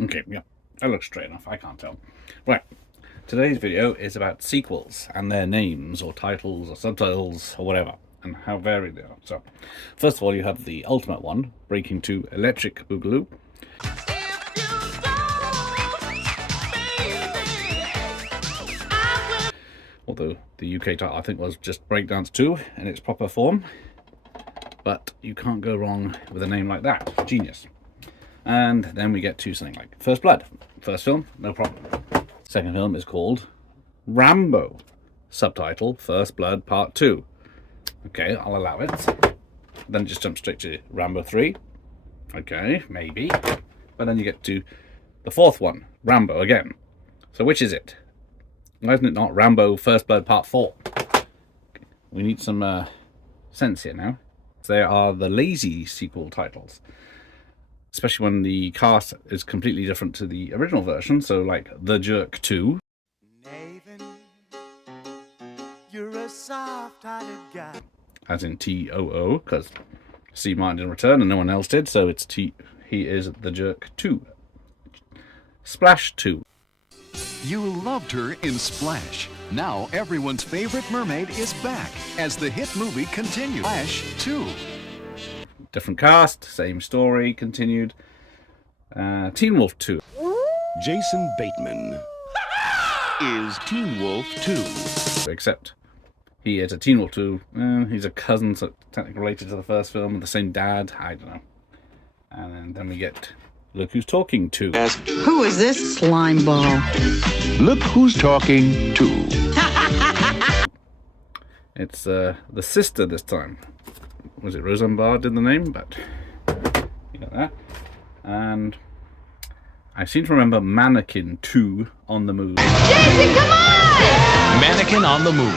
Okay, yeah, that looks straight enough. I can't tell. Right, today's video is about sequels and their names or titles or subtitles or whatever, and how varied they are. So, first of all, you have the ultimate one, Breaking 2 Electric Boogaloo. Although the UK title, I think, was just Breakdance 2 in its proper form. But you can't go wrong with a name like that. Genius. And then we get to something like First Blood. First film, no problem. Second film is called Rambo. Subtitle, First Blood Part 2. Okay, I'll allow it. Then just jump straight to Rambo 3. Okay, maybe. But then you get to the fourth one, Rambo again. So which is it? Why isn't it not Rambo First Blood Part 4? We need some sense here now. They are the lazy sequel titles, especially when the cast is completely different to the original version. So like The Jerk 2. Nathan, you're a soft-hearted guy. As in T-O-O, because Steve Martin didn't return and no one else did, so it's he is The Jerk 2. Splash 2. You loved her in Splash. Now everyone's favorite mermaid is back as the hit movie continues. Splash 2. Different cast, same story, continued. Teen Wolf 2. Jason Bateman is Teen Wolf 2. Except he is a Teen Wolf 2. He's a cousin, so technically related to the first film, with the same dad. I don't know. And then we get Look Who's Talking 2. Who is this slime ball? Look Who's Talking 2. It's the sister this time. Was it Rosenbard did the name? But you got that. And I seem to remember Mannequin 2 on the move. Jason, come on! Mannequin on the move.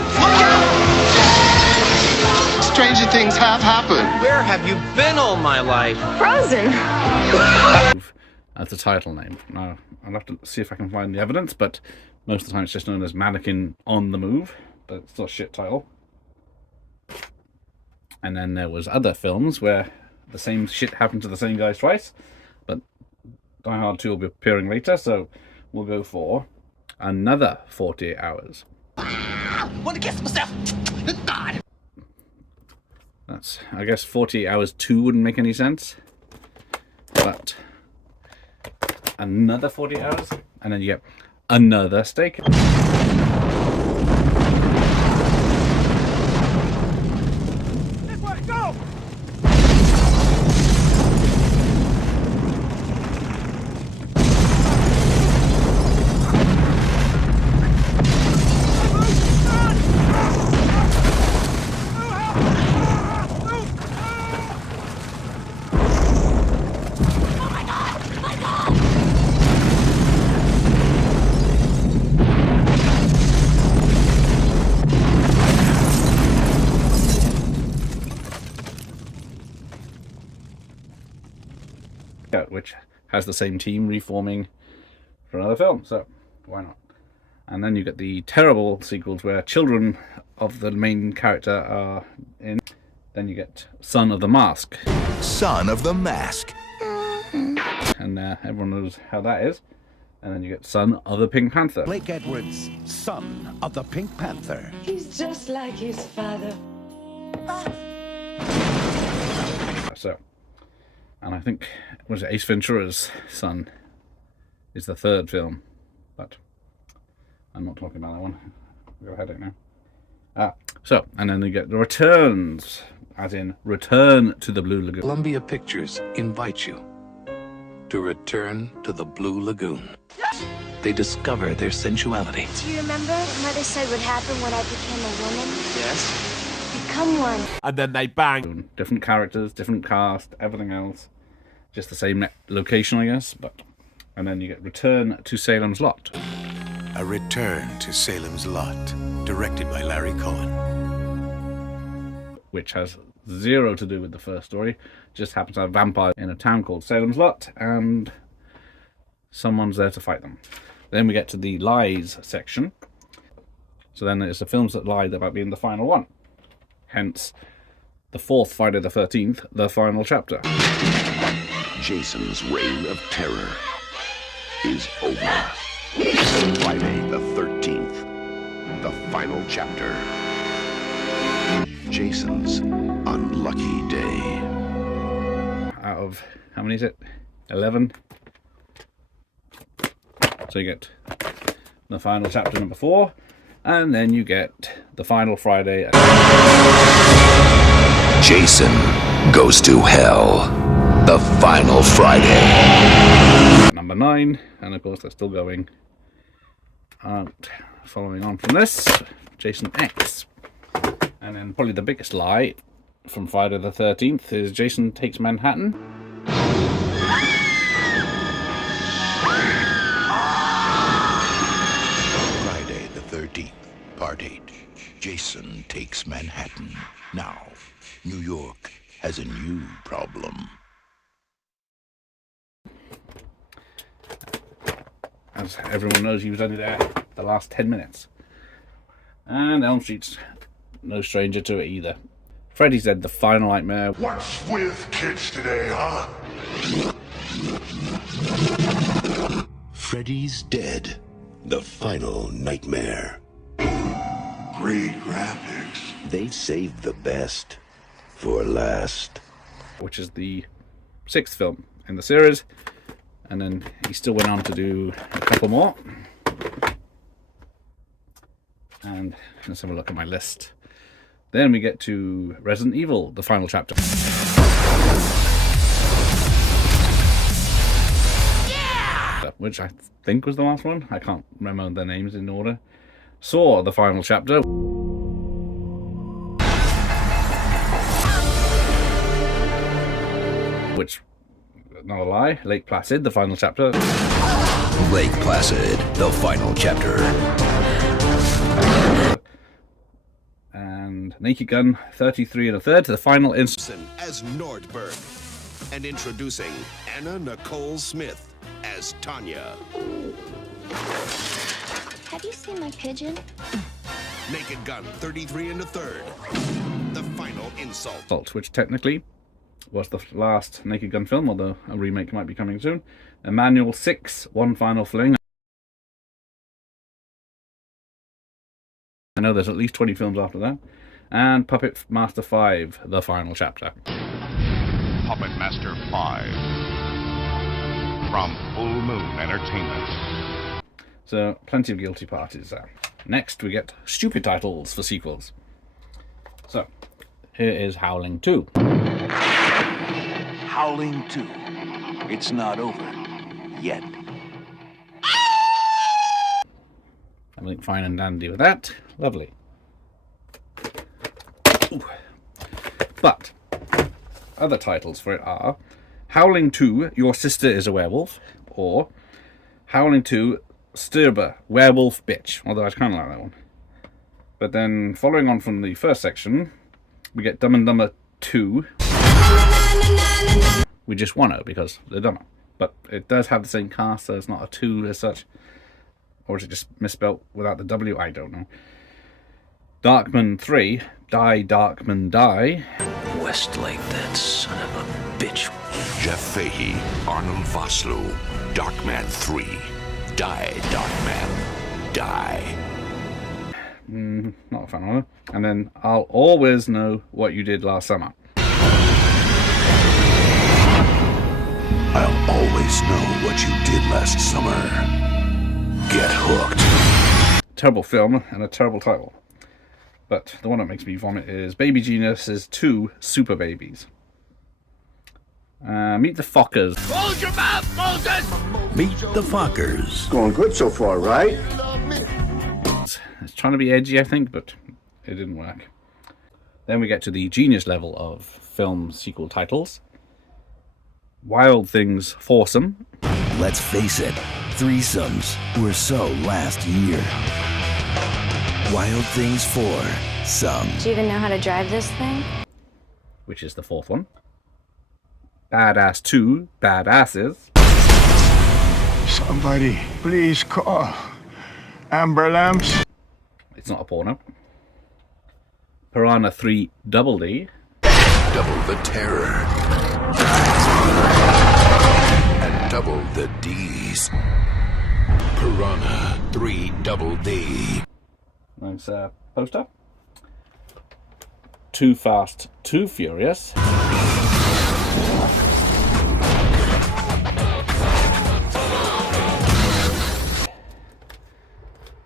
Stranger things have happened. Where have you been all my life? Frozen. As the title name. Now, I'll have to see if I can find the evidence, but most of the time it's just known as Mannequin on the Move. But it's not a shit title. And then there was other films where the same shit happened to the same guys twice. But Die Hard 2 will be appearing later, so we'll go for another 48 hours. Want to kiss myself? God. That's, I guess 48 hours 2 wouldn't make any sense. But another 48 hours, and then you get another steak. Which has the same team reforming for another film, so why not? And then you get the terrible sequels where children of the main character are in. Then you get Son of the Mask. Son of the Mask. And everyone knows how that is. And then you get Son of the Pink Panther. Blake Edwards, son of the Pink Panther. He's just like his father. So, and I think, was it Ace Ventura's son is the third film, but I'm not talking about that one. I've got a headache now. So, and then you get the returns, as in Return to the Blue Lagoon. Columbia Pictures invites you to return to the Blue Lagoon. They discover their sensuality. Do you remember what Mother said would happen when I became a woman? Yes. Become one. And then they bang. Different characters, different cast, everything else. Just the same location, I guess. But and then you get Return to Salem's Lot. A Return to Salem's Lot, directed by Larry Cohen. Which has zero to do with the first story. Just happens to have vampires in a town called Salem's Lot, and someone's there to fight them. Then we get to the lies section. So then it's the films that lied about being the final one. Hence, the fourth Friday the 13th, the final chapter. Jason's reign of terror. is over. Friday the 13th. The final chapter. Jason's unlucky day. Out of, how many is it? 11. So you get the final chapter number 4, and then you get the final Friday. Jason goes to hell. The final Friday. Number 9, and of course they're still going. Following on from this, Jason X. And then probably the biggest lie from Friday the 13th is Jason Takes Manhattan. Friday the 13th, Part 8. Jason Takes Manhattan. Now, New York has a new problem. As everyone knows, he was only there the last 10 minutes. And Elm Street's no stranger to it either. Freddy's Dead, the final nightmare. What's with kids today, huh? Freddy's Dead. The final nightmare. Great graphics. They saved the best for last. Which is the 6th film in the series. And then he still went on to do a couple more. And let's have a look at my list. Then we get to Resident Evil, the final chapter. Yeah! Which I think was the last one. I can't remember their names in order. Saw, the final chapter. Which, not a lie, Lake Placid, the final chapter. Lake Placid, the final chapter. And Naked Gun 33 1/3 to the final instant. As Nordberg. And introducing Anna Nicole Smith as Tanya. Have you seen my pigeon? Naked Gun 33 1/3. The final insult. Which technically was the last Naked Gun film, although a remake might be coming soon. Emmanuel 6, One Final Fling. I know there's at least 20 films after that. And Puppet Master 5, the final chapter. Puppet Master 5 from Full Moon Entertainment. So, plenty of guilty parties there. Next, we get stupid titles for sequels. So, here is Howling 2. Howling 2. It's not over yet. Everything fine and dandy with that. Lovely. Ooh. But other titles for it are Howling 2, Your Sister is a Werewolf, or Howling 2, Sturber, Werewolf Bitch, although I kind of like that one. But then following on from the first section, we get Dumb and Dumber 2. We just want to because they're dumber. But it does have the same cast, so it's not a 2 as such. Or is it just misspelt without the W? I don't know. Darkman 3, Die Darkman Die. Westlake, that son of a bitch. Jeff Fahey, Arnold Vosloo, Darkman 3. Die, Darkman, die. Not a fan of it. And then I'll Always Know What You Did Last Summer. I'll always know what you did last summer. Get hooked. Terrible film and a terrible title. But the one that makes me vomit is Baby Genius's 2 Super Babies. Meet the Fockers. Close your mouth, Moses! Meet the Fockers. Going good so far, right? It's trying to be edgy, I think, but it didn't work. Then we get to the genius level of film sequel titles. Wild Things Foursome. Let's face it, threesomes were so last year. Wild Things 4, some. Do you even know how to drive this thing? Which is the 4th one. Badass 2, Badasses. Somebody, please call ambulance. It's not a porno. Piranha 3, Double D. Double the terror. And double the D's. Piranha 3 Double D. Nice poster. Too Fast, Too Furious.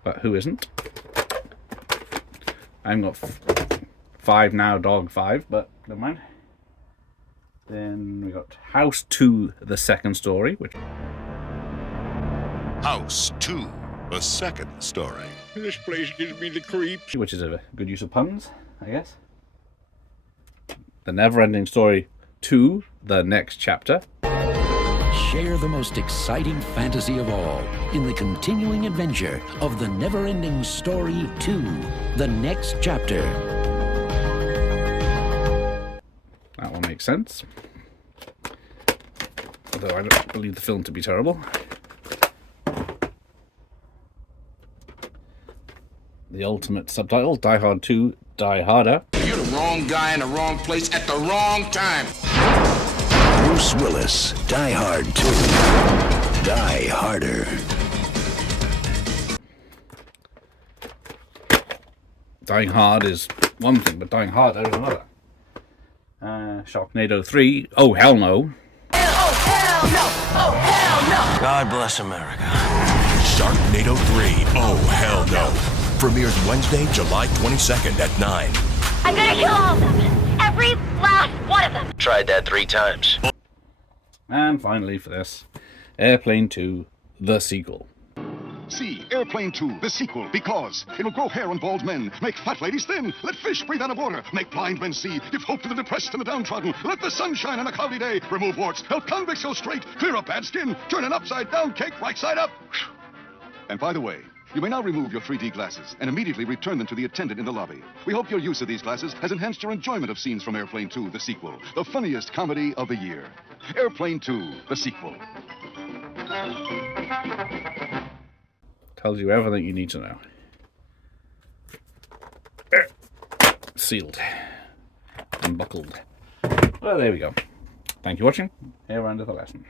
But who isn't? I've got 5 now, Dog 5, but never mind. Then we got House 2, the second story, which House 2, the second story. This place gives me the creeps. is a good use of puns, I guess. The Neverending Story 2, the next chapter. Share the most exciting fantasy of all in the continuing adventure of the Neverending Story 2, the next chapter. That one makes sense. Although I don't believe the film to be terrible. The ultimate subtitle, Die Hard 2, Die Harder. You're the wrong guy in the wrong place at the wrong time. Bruce Willis, Die Hard 2, Die Harder. Dying Hard is one thing, but Dying Harder is another. Sharknado 3, oh hell no. Oh, hell no! Oh, hell no! God bless America. Sharknado 3, oh hell no. Premieres Wednesday, July 22nd at 9. I'm gonna kill all of them. Every last one of them. Tried that 3 times. And finally for this, Airplane 2, the sequel. See Airplane 2, the sequel, because it'll grow hair on bald men, make fat ladies thin, let fish breathe on a border, make blind men see, give hope to the depressed and the downtrodden, let the sun shine on a cloudy day, remove warts, help convicts go straight, clear up bad skin, turn an upside-down cake right side up. And by the way, you may now remove your 3D glasses and immediately return them to the attendant in the lobby. We hope your use of these glasses has enhanced your enjoyment of scenes from Airplane 2, the sequel, the funniest comedy of the year. Airplane 2, the sequel. Tells you everything you need to know. Sealed. Unbuckled. Well, there we go. Thank you for watching. Here, end of the lesson.